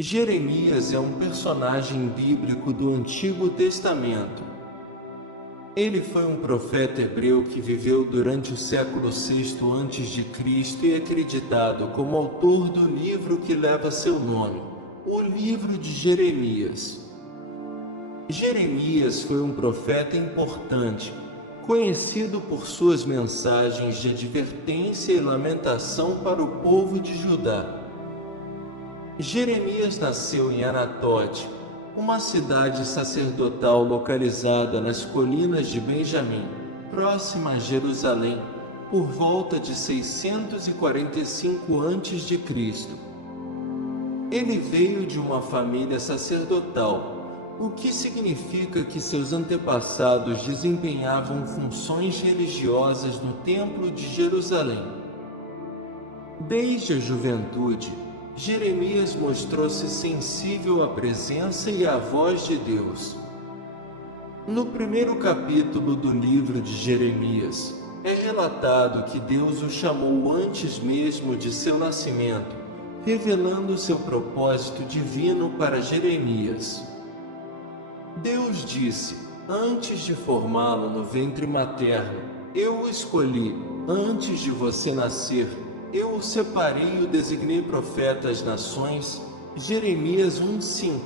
Jeremias é um personagem bíblico do Antigo Testamento. Ele foi um profeta hebreu que viveu durante o século VI a.C. e é acreditado como autor do livro que leva seu nome, o Livro de Jeremias. Jeremias foi um profeta importante, conhecido por suas mensagens de advertência e lamentação para o povo de Judá. Jeremias nasceu em Anatote, uma cidade sacerdotal localizada nas colinas de Benjamim, próxima a Jerusalém, por volta de 645 a.C. Ele veio de uma família sacerdotal, o que significa que seus antepassados desempenhavam funções religiosas no Templo de Jerusalém. Desde a juventude, Jeremias mostrou-se sensível à presença e à voz de Deus. No primeiro capítulo do livro de Jeremias, é relatado que Deus o chamou antes mesmo de seu nascimento, revelando seu propósito divino para Jeremias. Deus disse: antes de formá-lo no ventre materno, eu o escolhi; antes de você nascer, eu o separei e o designei profeta às nações. Jeremias 1:5.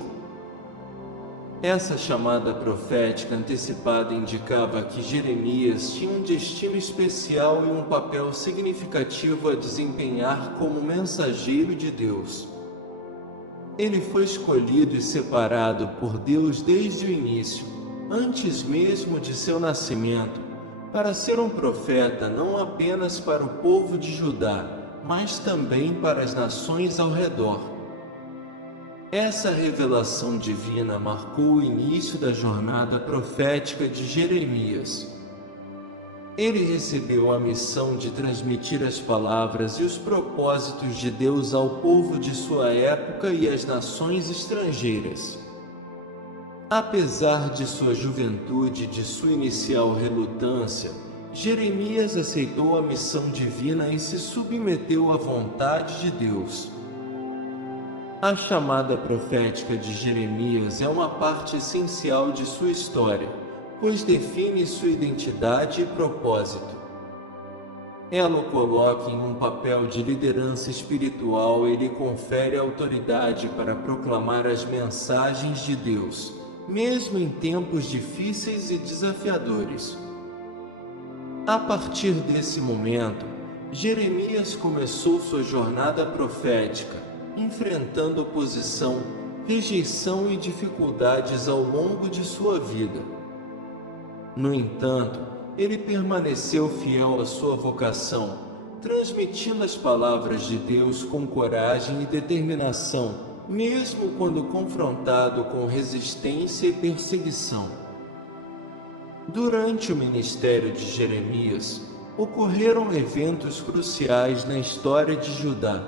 Essa chamada profética antecipada indicava que Jeremias tinha um destino especial e um papel significativo a desempenhar como mensageiro de Deus. Ele foi escolhido e separado por Deus desde o início, antes mesmo de seu nascimento, para ser um profeta não apenas para o povo de Judá, mas também para as nações ao redor. Essa revelação divina marcou o início da jornada profética de Jeremias. Ele recebeu a missão de transmitir as palavras e os propósitos de Deus ao povo de sua época e às nações estrangeiras. Apesar de sua juventude e de sua inicial relutância, Jeremias aceitou a missão divina e se submeteu à vontade de Deus. A chamada profética de Jeremias é uma parte essencial de sua história, pois define sua identidade e propósito. Ela o coloca em um papel de liderança espiritual e lhe confere autoridade para proclamar as mensagens de Deus, mesmo em tempos difíceis e desafiadores. A partir desse momento, Jeremias começou sua jornada profética, enfrentando oposição, rejeição e dificuldades ao longo de sua vida. No entanto, ele permaneceu fiel à sua vocação, transmitindo as palavras de Deus com coragem e determinação, mesmo quando confrontado com resistência e perseguição. Durante o ministério de Jeremias, ocorreram eventos cruciais na história de Judá.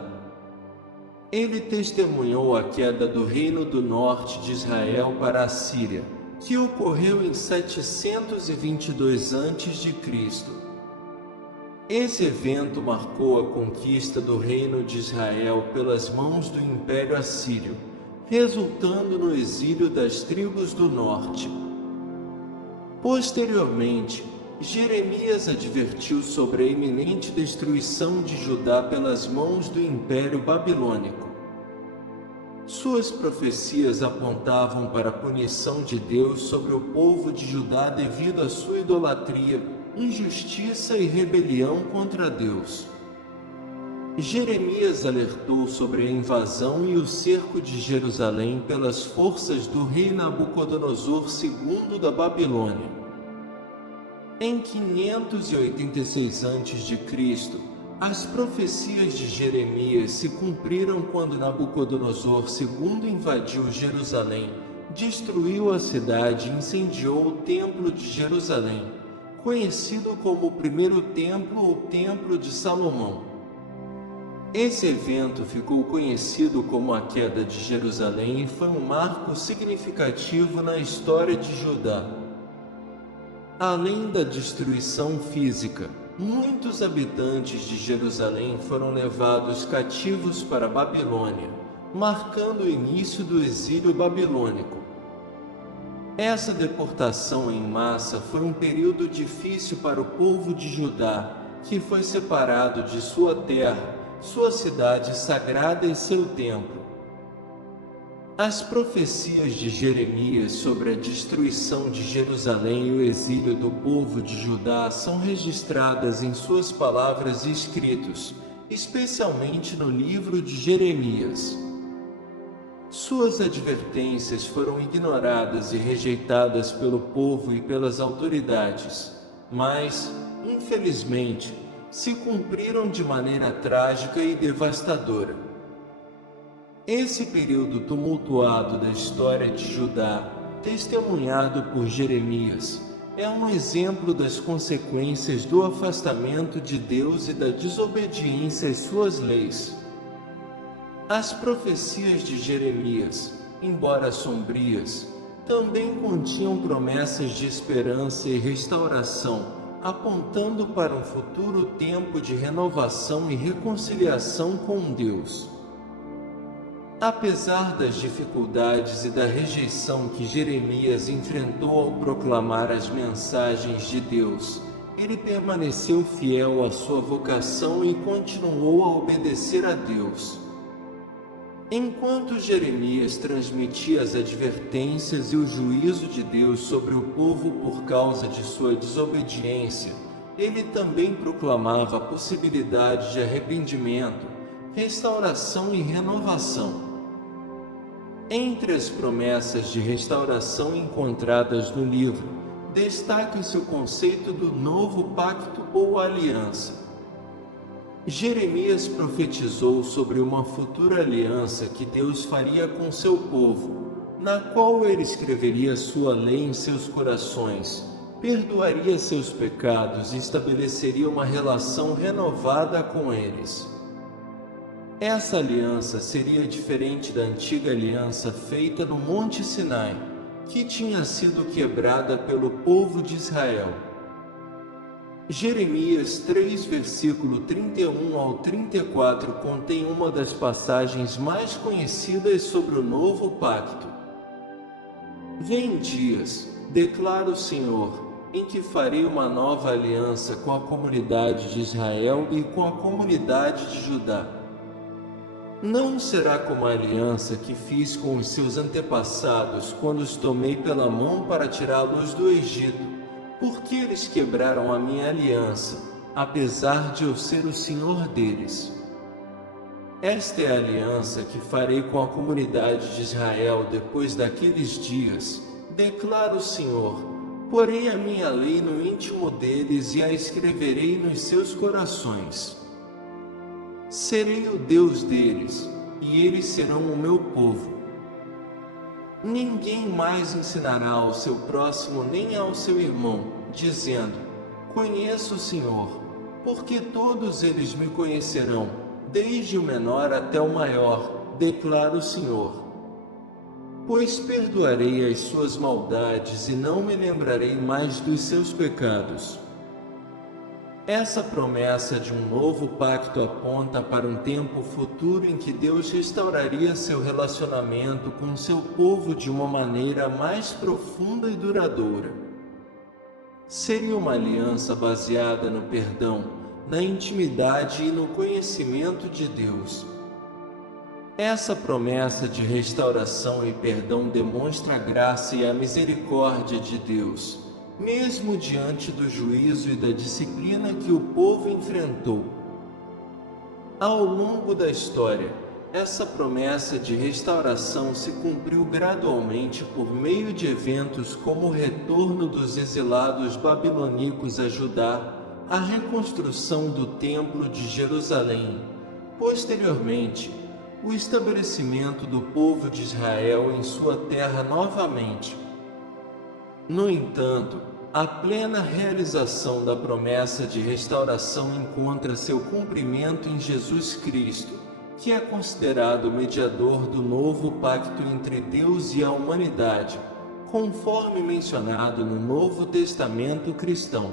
Ele testemunhou a queda do Reino do Norte de Israel para a Síria, que ocorreu em 722 a.C. Esse evento marcou a conquista do Reino de Israel pelas mãos do Império Assírio, resultando no exílio das tribos do norte. Posteriormente, Jeremias advertiu sobre a iminente destruição de Judá pelas mãos do Império Babilônico. Suas profecias apontavam para a punição de Deus sobre o povo de Judá devido à sua idolatria, injustiça e rebelião contra Deus. Jeremias alertou sobre a invasão e o cerco de Jerusalém pelas forças do rei Nabucodonosor II da Babilônia. Em 586 a.C., as profecias de Jeremias se cumpriram quando Nabucodonosor II invadiu Jerusalém, destruiu a cidade e incendiou o Templo de Jerusalém, conhecido como o Primeiro Templo ou Templo de Salomão. Esse evento ficou conhecido como a Queda de Jerusalém e foi um marco significativo na história de Judá. Além da destruição física, muitos habitantes de Jerusalém foram levados cativos para a Babilônia, marcando o início do exílio babilônico. Essa deportação em massa foi um período difícil para o povo de Judá, que foi separado de sua terra, sua cidade sagrada e seu templo. As profecias de Jeremias sobre a destruição de Jerusalém e o exílio do povo de Judá são registradas em suas palavras e escritos, especialmente no livro de Jeremias. Suas advertências foram ignoradas e rejeitadas pelo povo e pelas autoridades, mas, infelizmente, se cumpriram de maneira trágica e devastadora. Esse período tumultuado da história de Judá, testemunhado por Jeremias, é um exemplo das consequências do afastamento de Deus e da desobediência às suas leis. As profecias de Jeremias, embora sombrias, também continham promessas de esperança e restauração, apontando para um futuro tempo de renovação e reconciliação com Deus. Apesar das dificuldades e da rejeição que Jeremias enfrentou ao proclamar as mensagens de Deus, ele permaneceu fiel à sua vocação e continuou a obedecer a Deus. Enquanto Jeremias transmitia as advertências e o juízo de Deus sobre o povo por causa de sua desobediência, ele também proclamava a possibilidade de arrependimento, restauração e renovação. Entre as promessas de restauração encontradas no livro, destaca-se o conceito do novo pacto ou aliança. Jeremias profetizou sobre uma futura aliança que Deus faria com seu povo, na qual ele escreveria sua lei em seus corações, perdoaria seus pecados e estabeleceria uma relação renovada com eles. Essa aliança seria diferente da antiga aliança feita no Monte Sinai, que tinha sido quebrada pelo povo de Israel. Jeremias 3, versículo 31 ao 34 contém uma das passagens mais conhecidas sobre o novo pacto. Vêm dias, declara o Senhor, em que farei uma nova aliança com a comunidade de Israel e com a comunidade de Judá. Não será como a aliança que fiz com os seus antepassados quando os tomei pela mão para tirá-los do Egito, porque eles quebraram a minha aliança, apesar de eu ser o Senhor deles. Esta é a aliança que farei com a comunidade de Israel depois daqueles dias, declara o Senhor. Porei a minha lei no íntimo deles e a escreverei nos seus corações. Serei o Deus deles, e eles serão o meu povo. Ninguém mais ensinará ao seu próximo nem ao seu irmão, dizendo: conheço o Senhor, porque todos eles me conhecerão, desde o menor até o maior, declara o Senhor. Pois perdoarei as suas maldades e não me lembrarei mais dos seus pecados. Essa promessa de um novo pacto aponta para um tempo futuro em que Deus restauraria seu relacionamento com seu povo de uma maneira mais profunda e duradoura. Seria uma aliança baseada no perdão, na intimidade e no conhecimento de Deus. Essa promessa de restauração e perdão demonstra a graça e a misericórdia de Deus, mesmo diante do juízo e da disciplina que o povo enfrentou. Ao longo da história, essa promessa de restauração se cumpriu gradualmente por meio de eventos como o retorno dos exilados babilônicos a Judá, a reconstrução do Templo de Jerusalém, posteriormente, o estabelecimento do povo de Israel em sua terra novamente. No entanto, a plena realização da promessa de restauração encontra seu cumprimento em Jesus Cristo, que é considerado o mediador do novo pacto entre Deus e a humanidade, conforme mencionado no Novo Testamento cristão.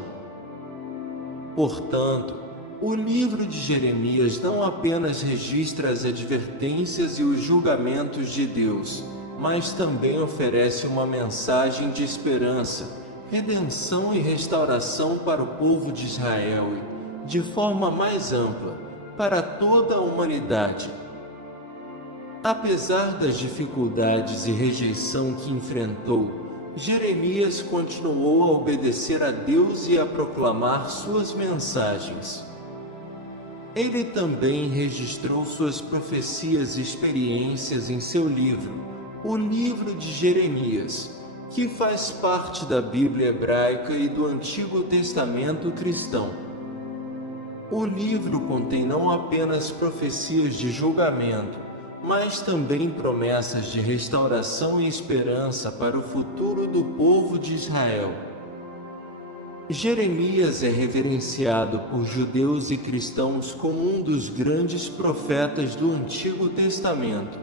Portanto, O livro de Jeremias não apenas registra as advertências e os julgamentos de Deus, mas também oferece uma mensagem de esperança, redenção e restauração para o povo de Israel e, de forma mais ampla, para toda a humanidade. Apesar das dificuldades e rejeição que enfrentou, Jeremias continuou a obedecer a Deus e a proclamar suas mensagens. Ele também registrou suas profecias e experiências em seu livro, o Livro de Jeremias, que faz parte da Bíblia hebraica e do Antigo Testamento cristão. O livro contém não apenas profecias de julgamento, mas também promessas de restauração e esperança para o futuro do povo de Israel. Jeremias é reverenciado por judeus e cristãos como um dos grandes profetas do Antigo Testamento.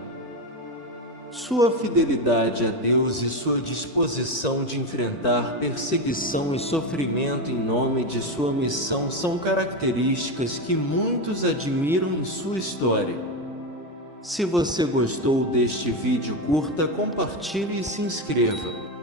Sua fidelidade a Deus e sua disposição de enfrentar perseguição e sofrimento em nome de sua missão são características que muitos admiram em sua história. Se você gostou deste vídeo, curta, compartilhe e se inscreva.